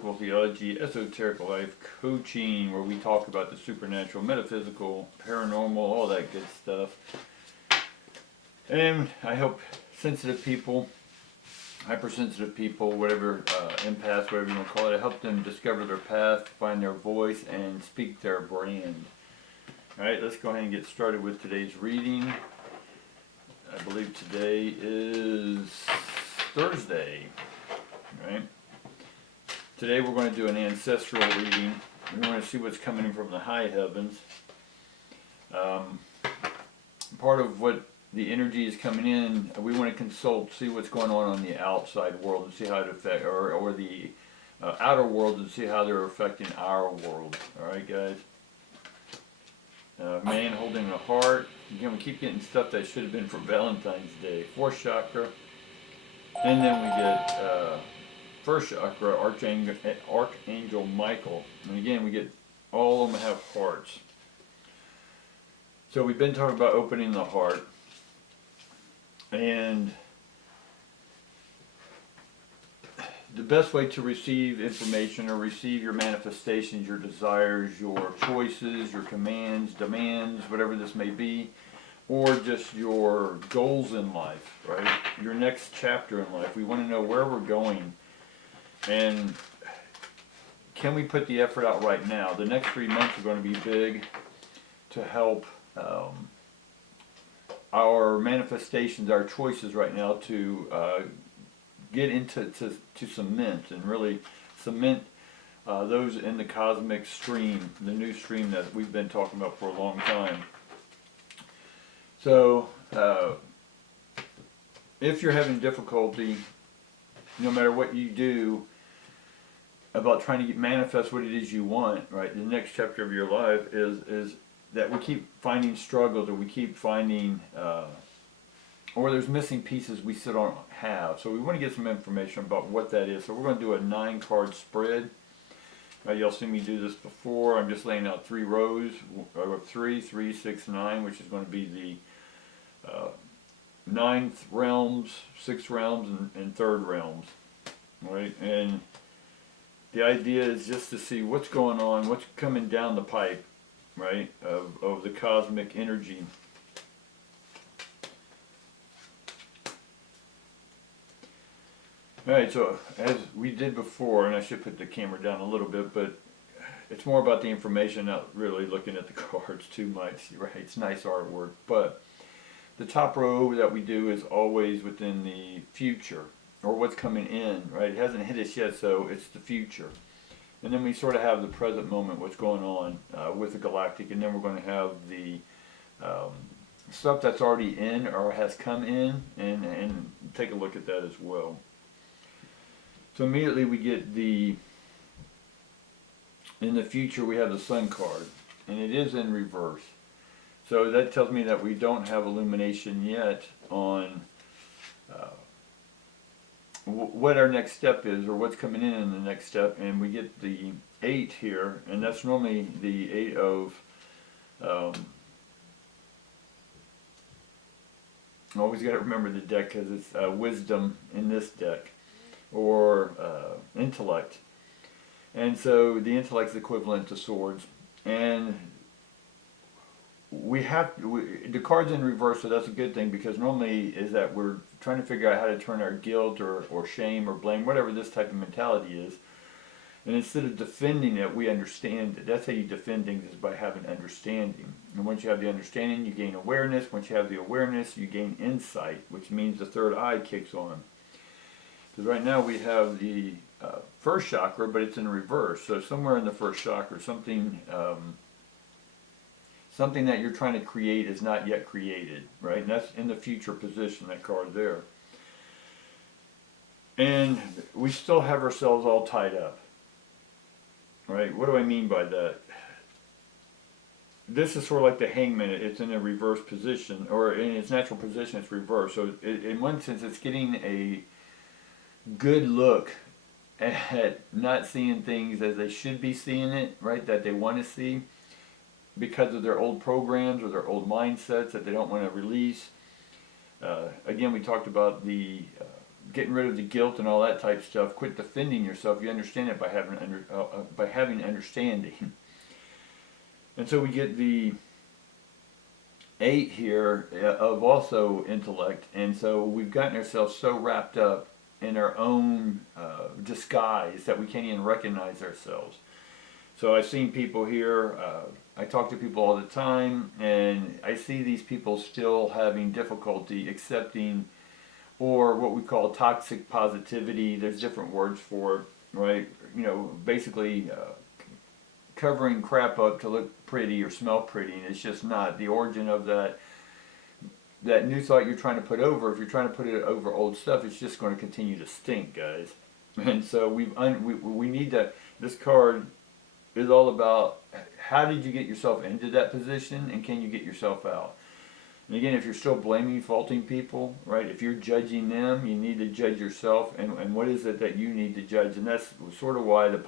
biblical theology, esoteric life coaching, where we talk about the supernatural, metaphysical, paranormal, all that good stuff. And I help sensitive people, hypersensitive people, whatever, empaths, whatever you want to call it, I help them discover their path, find their voice, and speak their brand. Alright, let's go ahead and get started with today's reading. I believe today is Thursday. Right? Today we're going to do an ancestral reading. We're going to see what's coming in from the high heavens. Part of what the energy is coming in, we want to consult, see what's going on the outside world and see how it affects, or the outer world and see how they're affecting our world. Alright guys? Man holding a heart. Again, we keep getting stuff that should have been for Valentine's Day. Fourth chakra. And then we get first chakra, Archangel Michael. And again, we get all of them have hearts. So we've been talking about opening the heart. And the best way to receive information or receive your manifestations, your desires, your choices, your commands, demands, whatever this may be, or just your goals in life, right? Your next chapter in life. We want to know where we're going. And can we put the effort out right now? The next 3 months are going to be big to help our manifestations, our choices right now to get into to cement and really cement those in the cosmic stream, the new stream that we've been talking about for a long time. So if you're having difficulty, no matter what you do about trying to manifest what it is you want, right? The next chapter of your life is that we keep finding struggles, or we keep finding, or there's missing pieces we still don't have. So we want to get some information about what that is. So we're going to do a 9-card spread. Y'all seen me do this before. I'm just laying out 3 rows of 3, 3, 6, 9, which is going to be the 9th realms, 6th realms, and 3rd realms. Right? And the idea is just to see what's going on, what's coming down the pipe, right, of the cosmic energy. Alright, so as we did before, and I should put the camera down a little bit, but it's more about the information, not really looking at the cards too much, right? It's nice artwork, but the top row that we do is always within the future, or what's coming in, right? It hasn't hit us yet, so it's the future. And then we sort of have the present moment, what's going on with the galactic, and then we're going to have the stuff that's already in or has come in, and take a look at that as well. So immediately we get in the future we have the Sun card, and it is in reverse. So that tells me that we don't have illumination yet on what our next step is, or what's coming in the next step. And we get the 8 here, and that's normally the 8 of always got to remember the deck, because it's wisdom in this deck, or intellect. And so the intellect's equivalent to swords, and the card's in reverse, so that's a good thing, because normally is that we're trying to figure out how to turn our guilt or shame or blame, whatever this type of mentality is, and instead of defending it, we understand it. That's how you defend things, is by having understanding. And once you have the understanding, you gain awareness. Once you have the awareness, you gain insight, which means the third eye kicks on. Because right now we have the first chakra, but it's in reverse. So somewhere in the first chakra, something that you're trying to create is not yet created, right? And that's in the future position, that card there. And we still have ourselves all tied up, right? What do I mean by that? This is sort of like the hangman. It's in a reverse position, or in its natural position, it's reversed. So in one sense, it's getting a good look at not seeing things as they should be seeing it, right? That they want to see, because of their old programs or their old mindsets that they don't want to release. Again, we talked about the getting rid of the guilt and all that type stuff. Quit defending yourself. You understand it by having understanding. And so we get the 8 here of also intellect, and so we've gotten ourselves so wrapped up in our own disguise that we can't even recognize ourselves. So I've seen people here, I talk to people all the time, and I see these people still having difficulty accepting, or what we call toxic positivity. There's different words for it, right? You know, basically covering crap up to look pretty or smell pretty, and it's just not. The origin of that new thought you're trying to put over, if you're trying to put it over old stuff, it's just going to continue to stink, guys. And so we need to, this card is all about how did you get yourself into that position, and can you get yourself out? And again, if you're still blaming, faulting people, right? If you're judging them, you need to judge yourself. And what is it that you need to judge? And that's sort of why the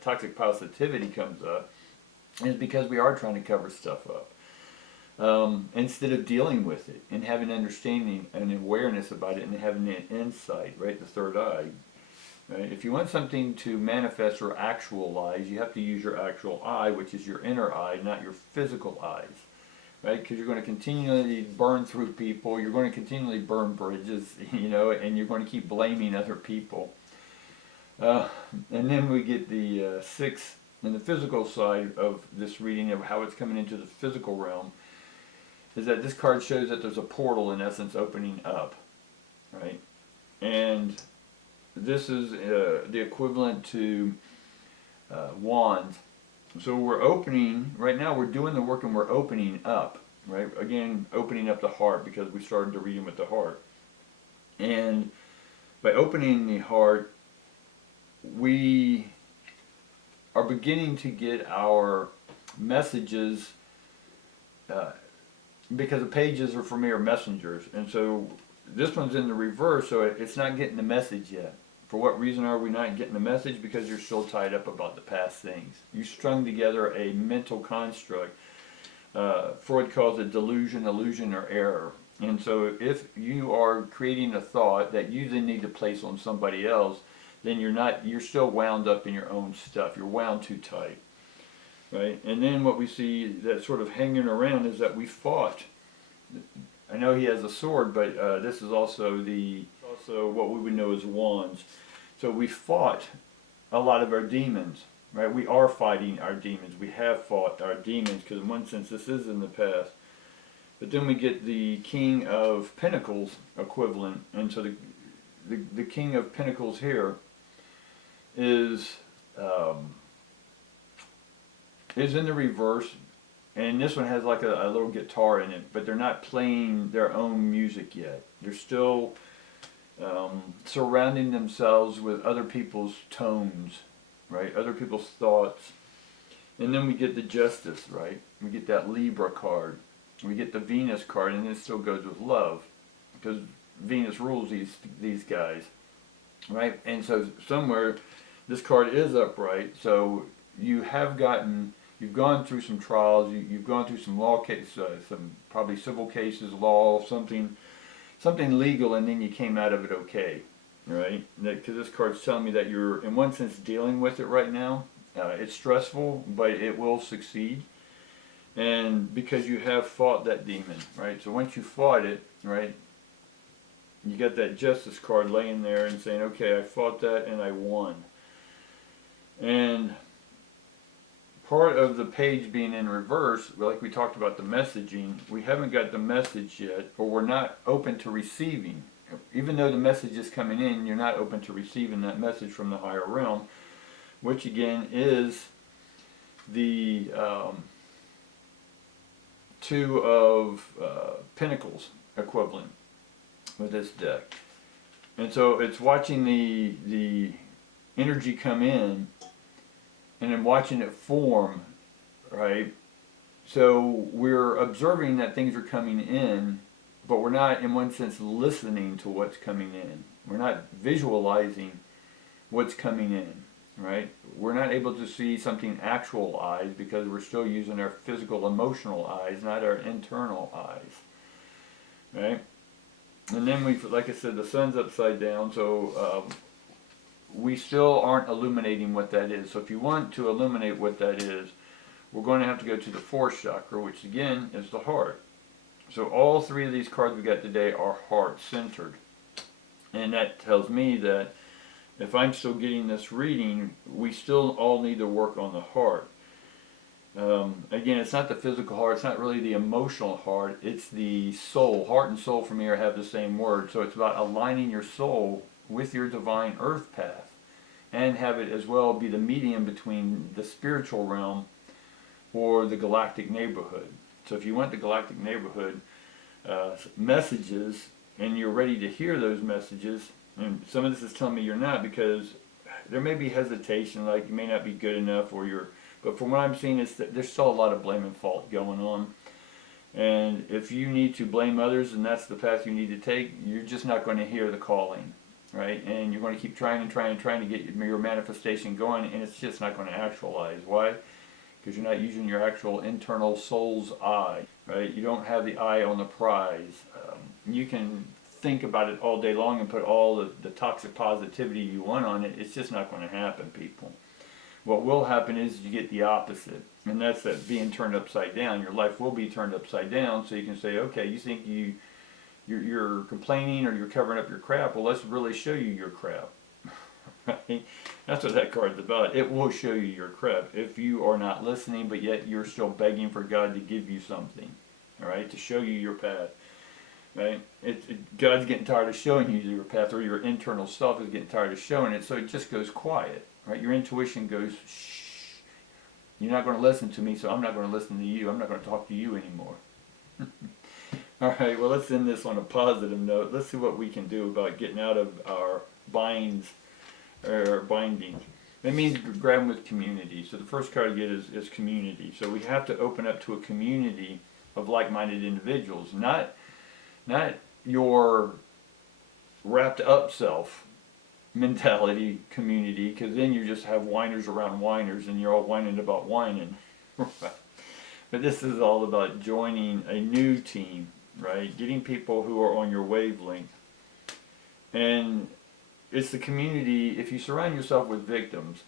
toxic positivity comes up, is because we are trying to cover stuff up instead of dealing with it and having understanding and awareness about it and having an insight, right? The third eye. Right? If you want something to manifest or actualize, you have to use your actual eye, which is your inner eye, not your physical eyes. Right? Because you're going to continually burn through people, you're going to continually burn bridges, you know, and you're going to keep blaming other people. And then we get the 6 and the physical side of this reading of how it's coming into the physical realm, is that this card shows that there's a portal, in essence, opening up. Right? And this is the equivalent to wands. So we're opening, right now we're doing the work and we're opening up, right? Again, opening up the heart, because we started to read with the heart. And by opening the heart, we are beginning to get our messages, because the pages are for me are messengers. And so this one's in the reverse, so it's not getting the message yet. For what reason are we not getting the message? Because you're still tied up about the past things. You strung together a mental construct. Freud calls it delusion, illusion, or error. And so if you are creating a thought that you then need to place on somebody else, then you're still wound up in your own stuff. You're wound too tight. Right? And then what we see that sort of hanging around is that we fought. I know he has a sword, but this is also what we would know as wands. So we fought a lot of our demons, right? We are fighting our demons. We have fought our demons, because in one sense this is in the past. But then we get the King of Pentacles equivalent, and so the King of Pentacles here is in the reverse. And this one has like a little guitar in it, but they're not playing their own music yet. They're still surrounding themselves with other people's tones, right? Other people's thoughts. And then we get the Justice, right? We get that Libra card. We get the Venus card, and it still goes with love, because Venus rules these guys, right? And so somewhere this card is upright. So you've gone through some trials, you've gone through some law cases, some probably civil cases, law, something legal, and then you came out of it okay, right? Because this card's telling me that you're, in one sense, dealing with it right now. It's stressful, but it will succeed. And because you have fought that demon, right? So once you fought it, right, you got that Justice card laying there and saying, okay, I fought that and I won. And part of the page being in reverse, like we talked about the messaging, we haven't got the message yet, or we're not open to receiving. Even though the message is coming in, you're not open to receiving that message from the higher realm, which again is the 2 of Pentacles equivalent with this deck. And so it's watching the energy come in, and then watching it form, right? So we're observing that things are coming in, but we're not, in one sense, listening to what's coming in. We're not visualizing what's coming in, right? We're not able to see something actual eyes, because we're still using our physical, emotional eyes, not our internal eyes, right? And then like I said, the sun's upside down, so we still aren't illuminating what that is. So if you want to illuminate what that is, we're going to have to go to the fourth chakra, which again is the heart. So all three of these cards we got today are heart-centered. And that tells me that if I'm still getting this reading, we still all need to work on the heart. Again, it's not the physical heart, it's not really the emotional heart, it's the soul. Heart and soul for me have the same word. So it's about aligning your soul with your divine earth path and have it as well be the medium between the spiritual realm or the galactic neighborhood. So if you want the galactic neighborhood messages and you're ready to hear those messages, and some of this is telling me you're not, because there may be hesitation, like you may not be good enough, but from what I'm seeing, it's that there's still a lot of blame and fault going on. And if you need to blame others and that's the path you need to take, you're just not going to hear the calling, right? And you're going to keep trying to get your manifestation going, and it's just not going to actualize. Why? Because you're not using your actual internal soul's eye, right? You don't have the eye on the prize. You can think about it all day long and put all the toxic positivity you want on it. It's just not going to happen, people. What will happen is you get the opposite, and that's that being turned upside down. Your life will be turned upside down, so you can say, okay, you think you're complaining or you're covering up your crap. Well, let's really show you your crap. Right? That's what that card's about. It will show you your crap if you are not listening, but yet you're still begging for God to give you something, all right, to show you your path. Right? God's getting tired of showing you your path, or your internal self is getting tired of showing it, so it just goes quiet. Right? Your intuition goes, shh, you're not going to listen to me, so I'm not going to listen to you. I'm not going to talk to you anymore. All right, well, let's end this on a positive note. Let's see what we can do about getting out of our binds, or bindings. That means grabbing with community. So the first card I get is community. So we have to open up to a community of like-minded individuals, not your wrapped up self mentality community, because then you just have whiners around whiners and you're all whining about whining. But this is all about joining a new team, right? Getting people who are on your wavelength. And it's the community, if you surround yourself with victims,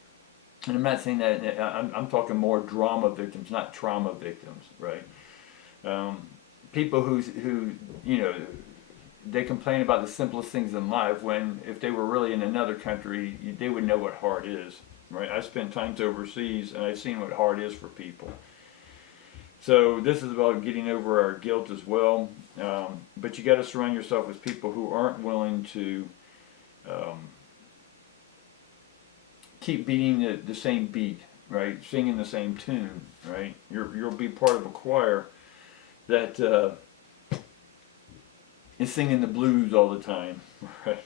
and I'm not saying that, I'm talking more drama victims, not trauma victims, right? People who you know, they complain about the simplest things in life, when if they were really in another country, they would know what hard is, right? I spent times overseas and I've seen what hard is for people. So this is about getting over our guilt as well, but you got to surround yourself with people who aren't willing to keep beating the same beat, right? Singing the same tune, right? You'll be part of a choir that is singing the blues all the time, right?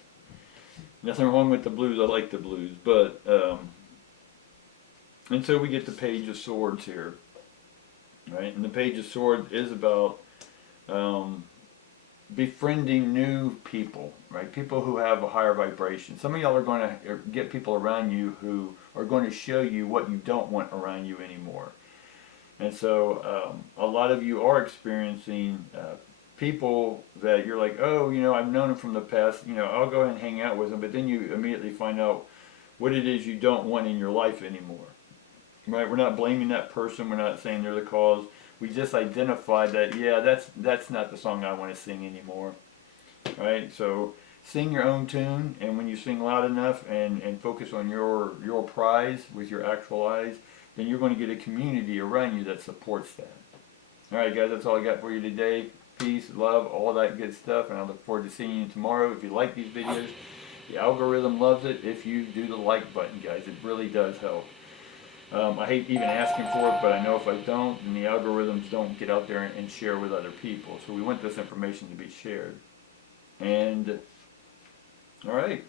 Nothing wrong with the blues, I like the blues, but, and so we get the Page of Swords here, right? And the Page of Swords is about befriending new people, right? People who have a higher vibration. Some of y'all are going to get people around you who are going to show you what you don't want around you anymore. And so a lot of you are experiencing people that you're like, oh, you know, I've known them from the past, you know, I'll go ahead and hang out with them, but then you immediately find out what it is you don't want in your life anymore. Right? We're not blaming that person, we're not saying they're the cause. We just identified that, yeah, that's not the song I want to sing anymore. Right? So sing your own tune, and when you sing loud enough and focus on your prize with your actual eyes, then you're going to get a community around you that supports that. Alright guys, that's all I got for you today. Peace, love, all that good stuff, and I look forward to seeing you tomorrow. If you like these videos, the algorithm loves it if you do the like button, guys. It really does help. I hate even asking for it, but I know if I don't, then the algorithms don't get out there and share with other people. So we want this information to be shared. And, alright,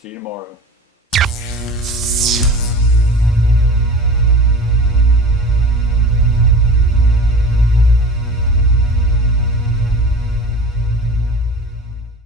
see you tomorrow.